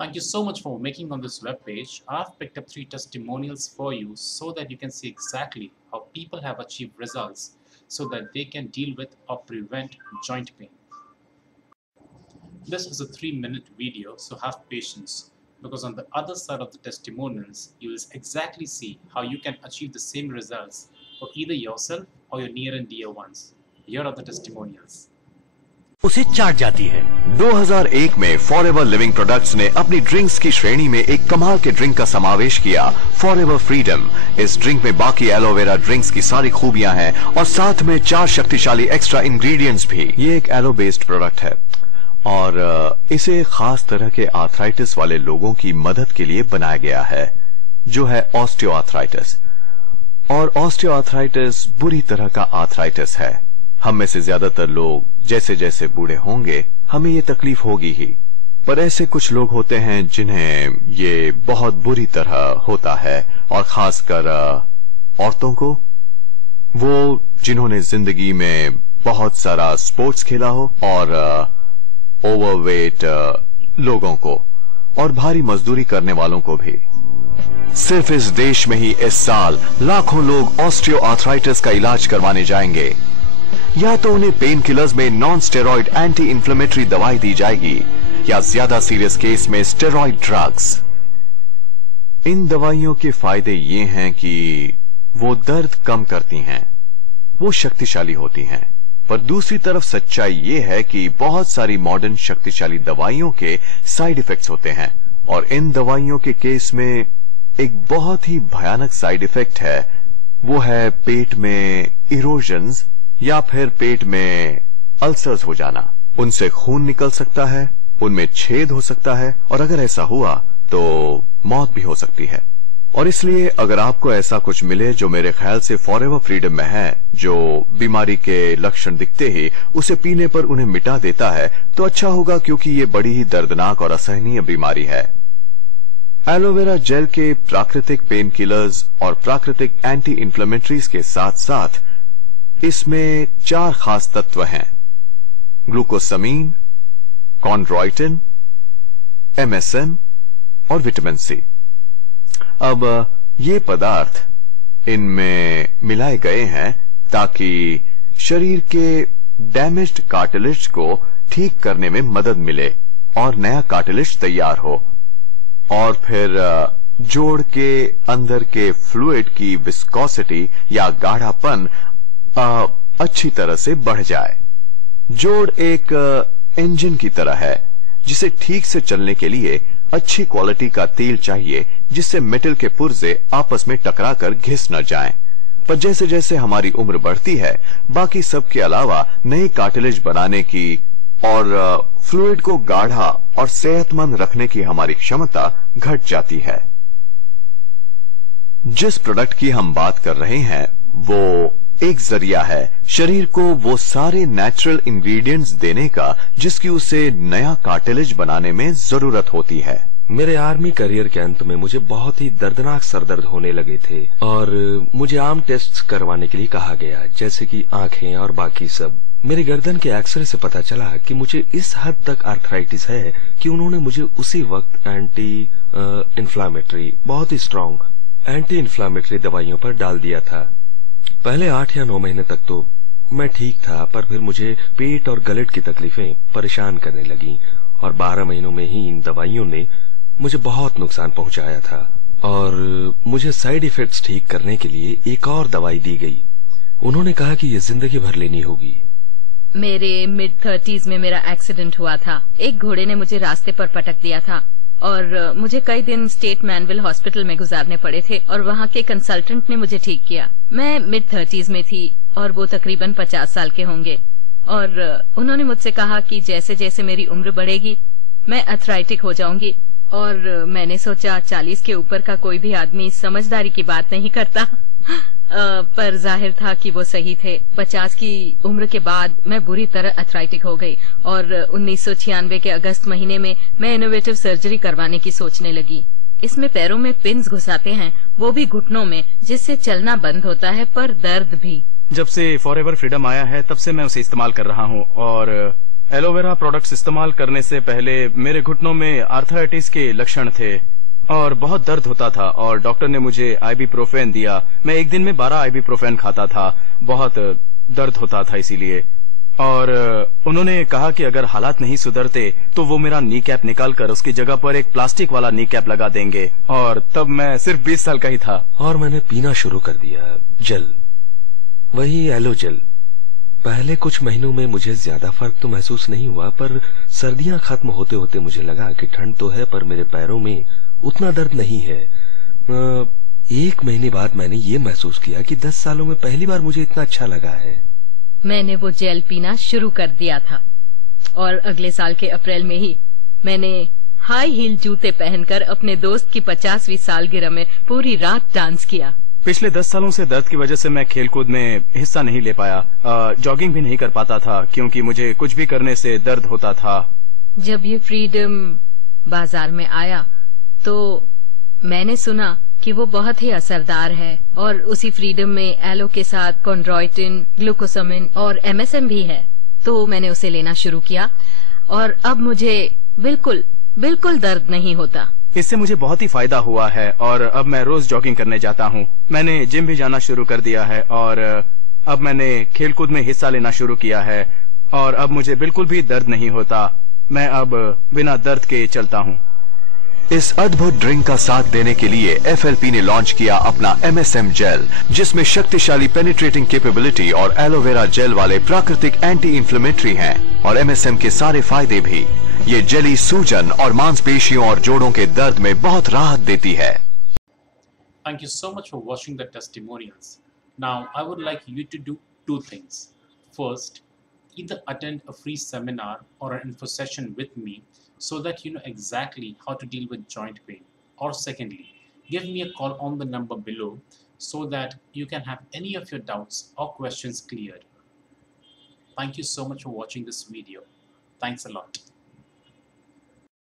Thank you so much for making on this web page. I've picked up 3 testimonials for you so that you can see exactly how people have achieved results so that they can deal with or prevent joint pain. This is a 3-minute video, so have patience, because on the other side of the testimonials, you will exactly see how you can achieve the same results for either yourself or your near and dear ones. Here are the testimonials. उसे चाट जाती है। 2001 में forever living products ने अपनी drinks की श्रेणी में एक कमाल के ड्रिंक का समावेश किया, फॉरएवर फ्रीडम। इस ड्रिंक में बाकी एलोवेरा ड्रिंक्स की सारी खूबियां हैं और साथ में 4 शक्तिशाली एक्स्ट्रा इंग्रेडिएंट्स भी। ये एक एलो बेस्ड प्रोडक्ट है और इसे खास तरह के आर्थराइटिस वाले लोगों की मदद के लिए बनाया गया है, जो है ऑस्टियोआर्थराइटिस। और ऑस्टियोआर्थराइटिस बुरी तरह का आर्थराइटिस है। हम में से ज्यादातर लोग जैसे जैसे बूढ़े होंगे हमें ये तकलीफ होगी ही, पर ऐसे कुछ लोग होते हैं जिन्हें ये बहुत बुरी तरह होता है, और खासकर औरतों को, वो जिन्होंने जिंदगी में बहुत सारा स्पोर्ट्स खेला हो, और ओवरवेट लोगों को, और भारी मजदूरी करने वालों को भी। सिर्फ इस देश में ही इस साल लाखों लोग ऑस्टियोआर्थराइटिस का इलाज करवाने जाएंगे। या तो उन्हें पेन किलर्स में नॉन स्टेरॉइड एंटी इंफ्लेमेटरी दवाई दी जाएगी, या ज्यादा सीरियस केस में स्टेरॉइड ड्रग्स। इन दवाइयों के फायदे ये हैं कि वो दर्द कम करती हैं, वो शक्तिशाली होती हैं, पर दूसरी तरफ सच्चाई ये है कि बहुत सारी मॉडर्न शक्तिशाली दवाइयों के साइड इफेक्ट्स होते हैं, और इन दवाइयों के केस में एक बहुत ही भयानक साइड इफेक्ट है, वो है पेट में इरोजन्स या फिर पेट में अल्सर्स हो जाना। उनसे खून निकल सकता है, उनमें छेद हो सकता है, और अगर ऐसा हुआ तो मौत भी हो सकती है। और इसलिए अगर आपको ऐसा कुछ मिले जो मेरे ख्याल से फॉरएवर फ्रीडम में है, जो बीमारी के लक्षण दिखते ही उसे पीने पर उन्हें मिटा देता है, तो अच्छा होगा, क्योंकि ये बड़ी ही दर्दनाक और असहनीय बीमारी है। एलोवेरा जेल के प्राकृतिक पेन किलर्स और प्राकृतिक एंटी इंफ्लेमेटरीज के साथ साथ इसमें 4 खास तत्व हैं: ग्लूकोसामीन, कॉन्ड्रॉइटिन, एमएसएम और विटामिन सी। अब ये पदार्थ इनमें मिलाए गए हैं ताकि शरीर के डैमेज्ड कार्टिलेज को ठीक करने में मदद मिले और नया कार्टिलेज तैयार हो, और फिर जोड़ के अंदर के फ्लूइड की विस्कोसिटी या गाढ़ापन अच्छी तरह से बढ़ जाए। जोड़ एक इंजन की तरह है, जिसे ठीक से चलने के लिए अच्छी क्वालिटी का तेल चाहिए, जिससे मेटल के पुर्जे आपस में टकराकर घिस न जाएं। पर जैसे जैसे हमारी उम्र बढ़ती है, बाकी सब के अलावा नए कार्टिलेज बनाने की और फ्लूइड को गाढ़ा और सेहतमंद रखने की हमारी क्षमता घट जाती है। जिस प्रोडक्ट की हम बात कर रहे हैं वो एक जरिया है शरीर को वो सारे नेचुरल इंग्रेडिएंट्स देने का जिसकी उसे नया कार्टिलेज बनाने में जरूरत होती है। मेरे आर्मी करियर के अंत में मुझे बहुत ही दर्दनाक सरदर्द होने लगे थे, और मुझे आम टेस्ट करवाने के लिए कहा गया, जैसे कि आंखें और बाकी सब। मेरी गर्दन के एक्सरे से पता चला कि मुझे इस हद तक आर्थराइटिस है कि उन्होंने मुझे उसी वक्त एंटी इन्फ्लामेटरी, बहुत ही स्ट्रांग एंटी इन्फ्लामेटरी दवाइयों पर डाल दिया था। पहले 8 या 9 महीने तक तो मैं ठीक था, पर फिर मुझे पेट और गलेट की तकलीफें परेशान करने लगी, और 12 महीनों में ही इन दवाइयों ने मुझे बहुत नुकसान पहुंचाया था, और मुझे साइड इफेक्ट्स ठीक करने के लिए एक और दवाई दी गई। उन्होंने कहा कि ये जिंदगी भर लेनी होगी। मेरे मिड 30s में मेरा एक्सीडेंट हुआ था। एक घोड़े ने मुझे रास्ते पर पटक दिया था, और मुझे कई दिन स्टेट मैनविल हॉस्पिटल में गुजारने पड़े थे, और वहाँ के कंसल्टेंट ने मुझे ठीक किया। मैं मिड 30s में थी और वो तकरीबन 50 साल के होंगे, और उन्होंने मुझसे कहा कि जैसे जैसे मेरी उम्र बढ़ेगी मैं अर्थराइटिक हो जाऊंगी, और मैंने सोचा 40 के ऊपर का कोई भी आदमी समझदारी की बात नहीं करता। पर जाहिर था कि वो सही थे। 50 की उम्र के बाद मैं बुरी तरह अर्थराइटिक हो गई, और 1996 के अगस्त महीने में मैं इनोवेटिव सर्जरी करवाने की सोचने लगी। इसमें पैरों में पिन्स घुसाते हैं, वो भी घुटनों में, जिससे चलना बंद होता है, पर दर्द भी। जब से फॉरएवर फ्रीडम आया है तब से मैं उसे इस्तेमाल कर रहा हूँ, और एलोवेरा प्रोडक्ट्स इस्तेमाल करने से पहले मेरे घुटनों में आर्थराइटिस के लक्षण थे और बहुत दर्द होता था और डॉक्टर ने मुझे आइबुप्रोफेन दिया। मैं एक दिन में 12 आइबुप्रोफेन खाता था, बहुत दर्द होता था इसीलिए। और उन्होंने कहा कि अगर हालात नहीं सुधरते तो वो मेरा नी कैप निकाल कर उसकी जगह पर एक प्लास्टिक वाला नी कैप लगा देंगे। और तब मैं सिर्फ 20 साल का ही था। और मैंने पीना शुरू कर दिया जेल, वही एलो जेल। पहले कुछ महीनों में मुझे ज्यादा फर्क तो महसूस नहीं हुआ, पर सर्दियां खत्म होते होते मुझे लगा कि ठंड तो है पर मेरे पैरों में उतना दर्द नहीं है। 1 महीने बाद मैंने ये महसूस किया कि 10 सालों में पहली बार मुझे इतना अच्छा लगा है। मैंने वो जेल पीना शुरू कर दिया था और अगले साल के अप्रैल में ही मैंने हाई हील जूते पहनकर अपने दोस्त की 50वीं सालगिरह में पूरी रात डांस किया। पिछले 10 सालों से दर्द की वजह से मैं खेलकूद में हिस्सा नहीं ले पाया, जॉगिंग भी नहीं कर पाता था क्योंकि मुझे कुछ भी करने से दर्द होता था। जब ये फ्रीडम बाजार में आया तो मैंने सुना कि वो बहुत ही असरदार है और उसी फ्रीडम में एलो के साथ कॉन्ड्रोइटिन, ग्लूकोसामिन और MSM भी है, तो मैंने उसे लेना शुरू किया और अब मुझे बिल्कुल दर्द नहीं होता। इससे मुझे बहुत ही फायदा हुआ है और अब मैं रोज जॉगिंग करने जाता हूँ। मैंने जिम भी जाना शुरू कर दिया है और अब मैंने खेलकूद में हिस्सा लेना शुरू किया है और अब मुझे बिल्कुल भी दर्द नहीं होता। मैं अब बिना दर्द के चलता हूँ। इस अद्भुत ड्रिंक का साथ देने के लिए FLP ने लॉन्च किया अपना MSM जेल, जिसमें शक्तिशाली पेनिट्रेटिंग कैपेबिलिटी और एलोवेरा जेल वाले प्राकृतिक एंटी इंफ्लेमेटरी हैं और MSM के सारे फायदे भी। ये जेली सूजन और मांसपेशियों और जोड़ों के दर्द में बहुत राहत देती है। Thank you so much for watching the testimonials. Now, I would like you to do 2 things. First, either attend a free seminar or an info session with me so that you know exactly how to deal with joint pain. Or secondly, give me a call on the number below so that you can have any of your doubts or questions cleared. Thank you so much for watching this video. Thanks a lot.